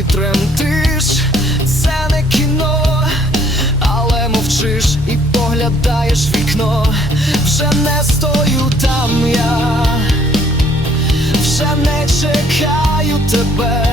ти тремтиш, це не кіно, але мовчиш і поглядаєш в вікно, вже не стою там я, вже не чекаю тебе,